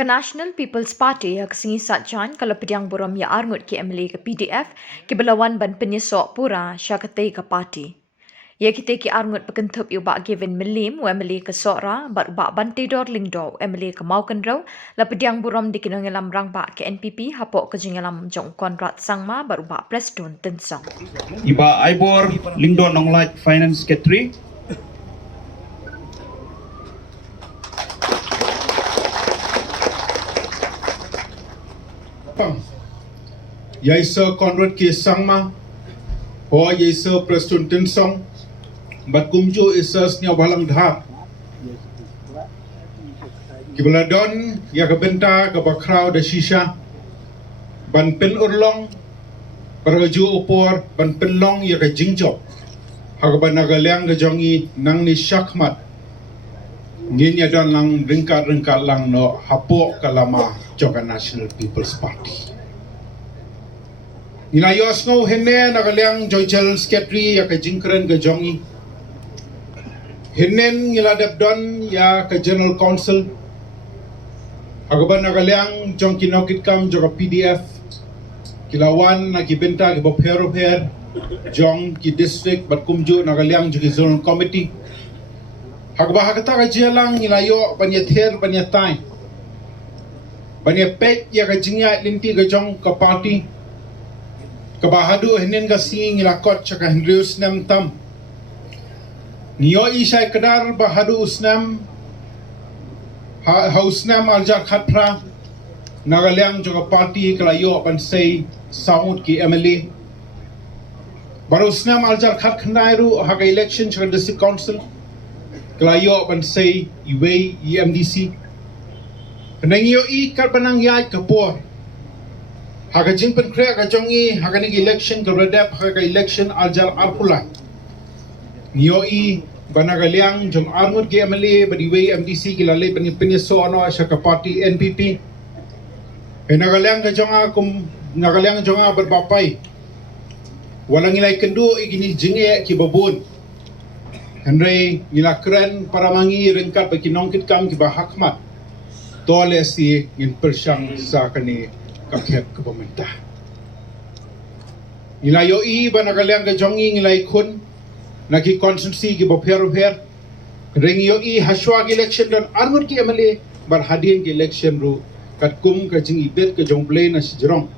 Ke National People's Party ya kesingi satjan kalau pediang buram ya arngut ki MLA ke PDF ki belawan ban penyesok pura syakate ke parti. Ya kita ki arngut pekentup yu bak given melim u MLA ke sokra bat bak bante dor lingdo MLA ke mau kendrau la pediang buram dikinongelam rang bak ke NPP hapok ke jingelam jong konrat sangma bat bak presdun tensong. Iba Aibor Lingdo Nonglite Finance Secretary. Yaisa Conrad ke Sangma Hoa Yaisa Preston Tensong Bat Kumjo Isa Snya Balang Dhar Kibaladon Ya Kabenta Kabakrao da Shisha Ban Pen Urlong Paraju Upor Ban Pen Long Ya Ka Jingjok Hagaban Nagaliang Ka Jongi Nang Ni Shakmat Ngin Ya Dan Lang Ringkat Lang No Hapok Kalama Joka National People's Party Nilayos ngo henne nagaliang Joycel Secretary ya ka jingkren ka jongi. Hennen niladap don ya ka General Council. Hagaban nagaliang jong kinokit kam joka PDF. Kilawan na kibenta ki bopero per jong ki district bat kumju nagaliang joki Zonal Committee. Hagba hagata ka jelang nilayo panyether panyatay. Panyepet ya ka jingya linti ka jong ka party. Kabahadu henen ka singing ilakot tsaka Henry Usnam tam. Niyo isay kadar bahadu Usnam Usnam aljar khatra nagaliang juga parti kalayo pansay saud ki MLA. Baru Usnam aljar khat khandairu haga election tsaka district council kalayo pansay iway EMDC. Penangyo I karpanang yay kapor. Haga jingpen krea ka jongi haga nig election ka redap haga election aljal arpulai. Nioi banagaliang jong armut ke MLA badiway MDC kilale penyeso ano asya ka party NPP. Nagaliang ka jonga nagaliang jonga berbapay. Walang ilay kendu igini jinge ki babun. Henry nilakren para mangi ringkat bagi nongkit kam ki bahakmat. Tole si ngin persyang sa kani kakhet ke pemerintah. Nilai yoi banagaliang ke jongi nilai kun nagi konsumsi ki boper-boper ring yoi haswa ki election dan armut ki MLA berhadian ki election ru kat kum ka jing ibet ke jong play na sijrong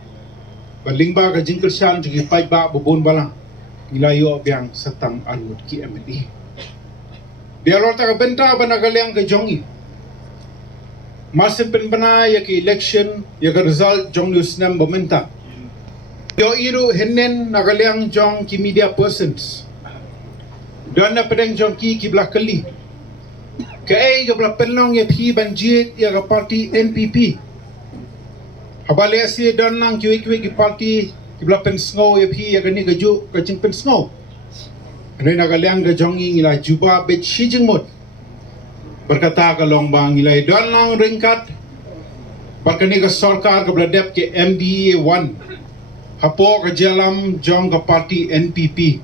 balingba ka jing kersan jing pai ba bubun balang nilai yo biang setang armut ki MLA biarlah tak benta banagaliang ke jongi Masih penbena ya ke election ya ke result jong Usnam pemerintah. Yo iru henen nagaliang jong ki media persons. Dan na pedeng jong ki belah keli. Ke ke belah penlong ya pi banjit ya ke parti NPP. Habale asia dan lang ki ki parti ki belah pensngo ya pi ya ke ni ke ju ke jing pensngo. Ani nagaliang ke jong ngila juba bet shijing mot. Berkata ke longbang ilai dan lang ringkat berkini ke sarkar ke beladap ke MDA 1 hapo ke jalam jong ke parti NPP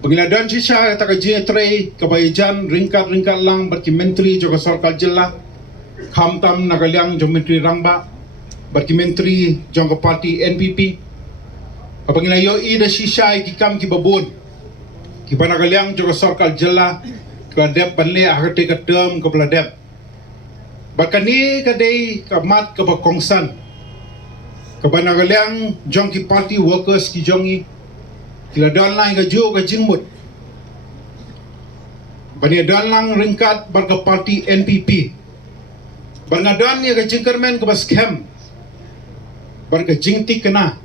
pengila dan sisa kata ke J3 ke bayajan ringkat lang berki menteri jong ke sarkar jela khamtam nagaliang jong menteri rangba berki menteri jong ke parti NPP pengila yoi da sisa ki kam ki babun ki panagaliang jong ke sarkar jela Keladap panle ahate ka term ke peladap. Bakani kadai kamat ke bakongsan. Kebanagaliang jong ki party workers ki jongi. Kiladan lang ka jo ka jingmut. Baniadan lang ringkat bar ke party NPP. Bangadan ya ka jingkermen ke baskem. Bar ke jingtik kena.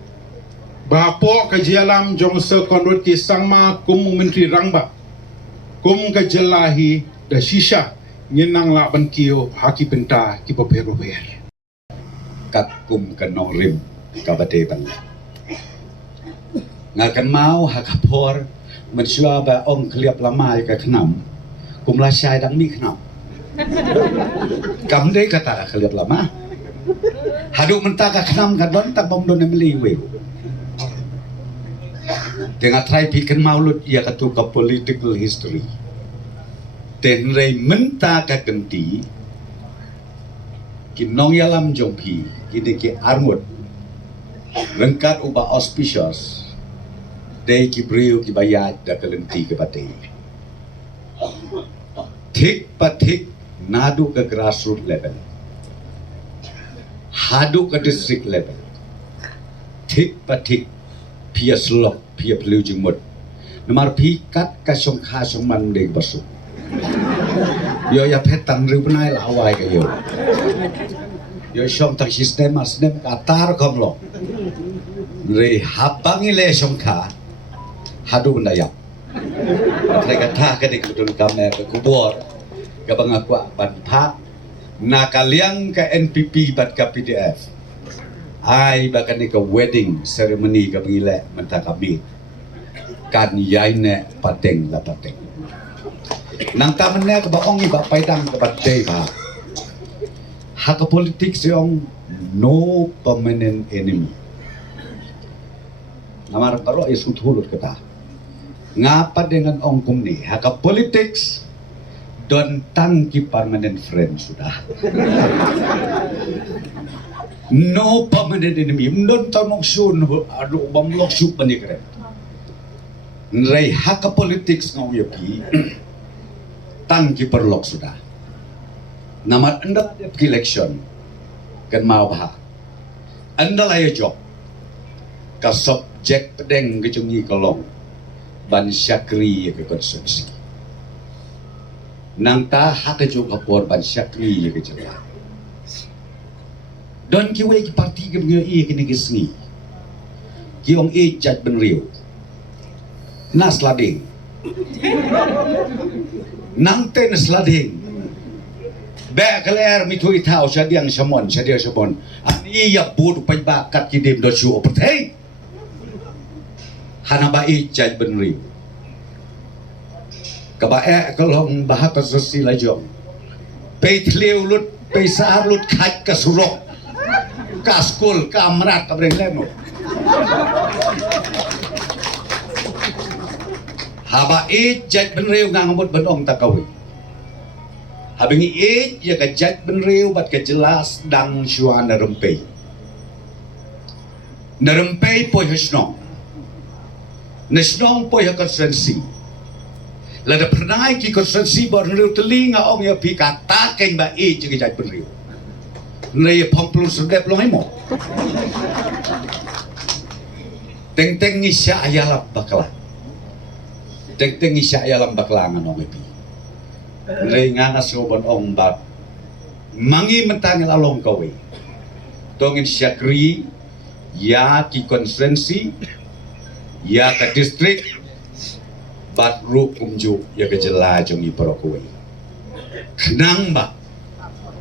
Bahapo ka jalam jong se konrod ki sangma kum menteri rangba. Kum ka jelahi da shisha nginang la ban kiyo haki penta ki popero ber kat kum ka nong rim ka bate ban ngakan mau hakapor mensua ba ong kliap lamai ka khnam kum la shai dang mi khnam kam de kata kliap lama hadu menta ka khnam kan don tak bom don emli we dengan try pikan maulut ia katu ka political history tenrei menta ka kenti kinong yalam jong pi kini ki armut lengkat uba auspicious day ki brio ki bayat da kelenti ke batei tik patik nadu ke grassroots level hadu ke district level tik patik pia slok pia pelu jengmut nomor pi kat ka song kha song man dei basu yo ya petan ribnai lawai ke yo song tak sistem katar kom lo re habang ile song kha hadu ndaya mereka kata ke di kudun kamer ke kubur ke bangakwa ban pak nakaliang ke NPP bat ke PDF ai bahkan ke wedding ceremony ke bangile mentah kami kan yaine pateng la pateng nang tamannya ke baong iba paidang ke batay ba hak politik siong no permanent enemy namar paro isut hulut kata ngapa dengan ongkum ni hak politics don tangki permanent friend sudah no permanent enemy don tanong sun adu bamlok sup panikre nrai hak politics ngau yapi tangki perlok sudah nama anda election kan mau bah anda lah job ka subjek pedeng ke cungi kolong ban syakri ke konstitusi nang ta hak jo kapor ban syakri ke jela don ki we ki parti ke ngio e kini kisni ki ong e jaj ben riu nas lading nang ten slading be keler mitu itau syadiang syamon ani ya bud pai bakat ki dem do shu optei hana ba i jaj ben riu ka ba e kolong bahata sesi la jong pe thleu lut pe sa lut khat ka surok ka skul ka amrat ka breng leno haba e jaj ben riu ngang bot ben ong takawi habingi e ya ka jaj ben riu bat ka jelas dang syuan narempei po hisno nesnong po ya konsensi lada pernah ki konsensi bor riu telinga ong ya pi kata keng ba e jaj ben riu nei phong plus sedep long mo teng ni sya ayala bakla teng isya yalam baklangan ong epi rei ngana sobon ong bat mangi mentangil along kawe tongin syakri ya ki konsensi ya ka distrik bat ru kumju ya ke jela jongi parokowe kenang ba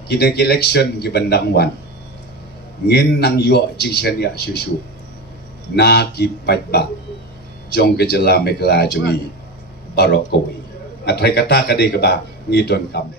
kidek election ki bandang wan ngin nang yo jikshan ya susu na ki patba jong ke jela mekla jongi Barokowi. At kata ka di ka ba ngidon kami.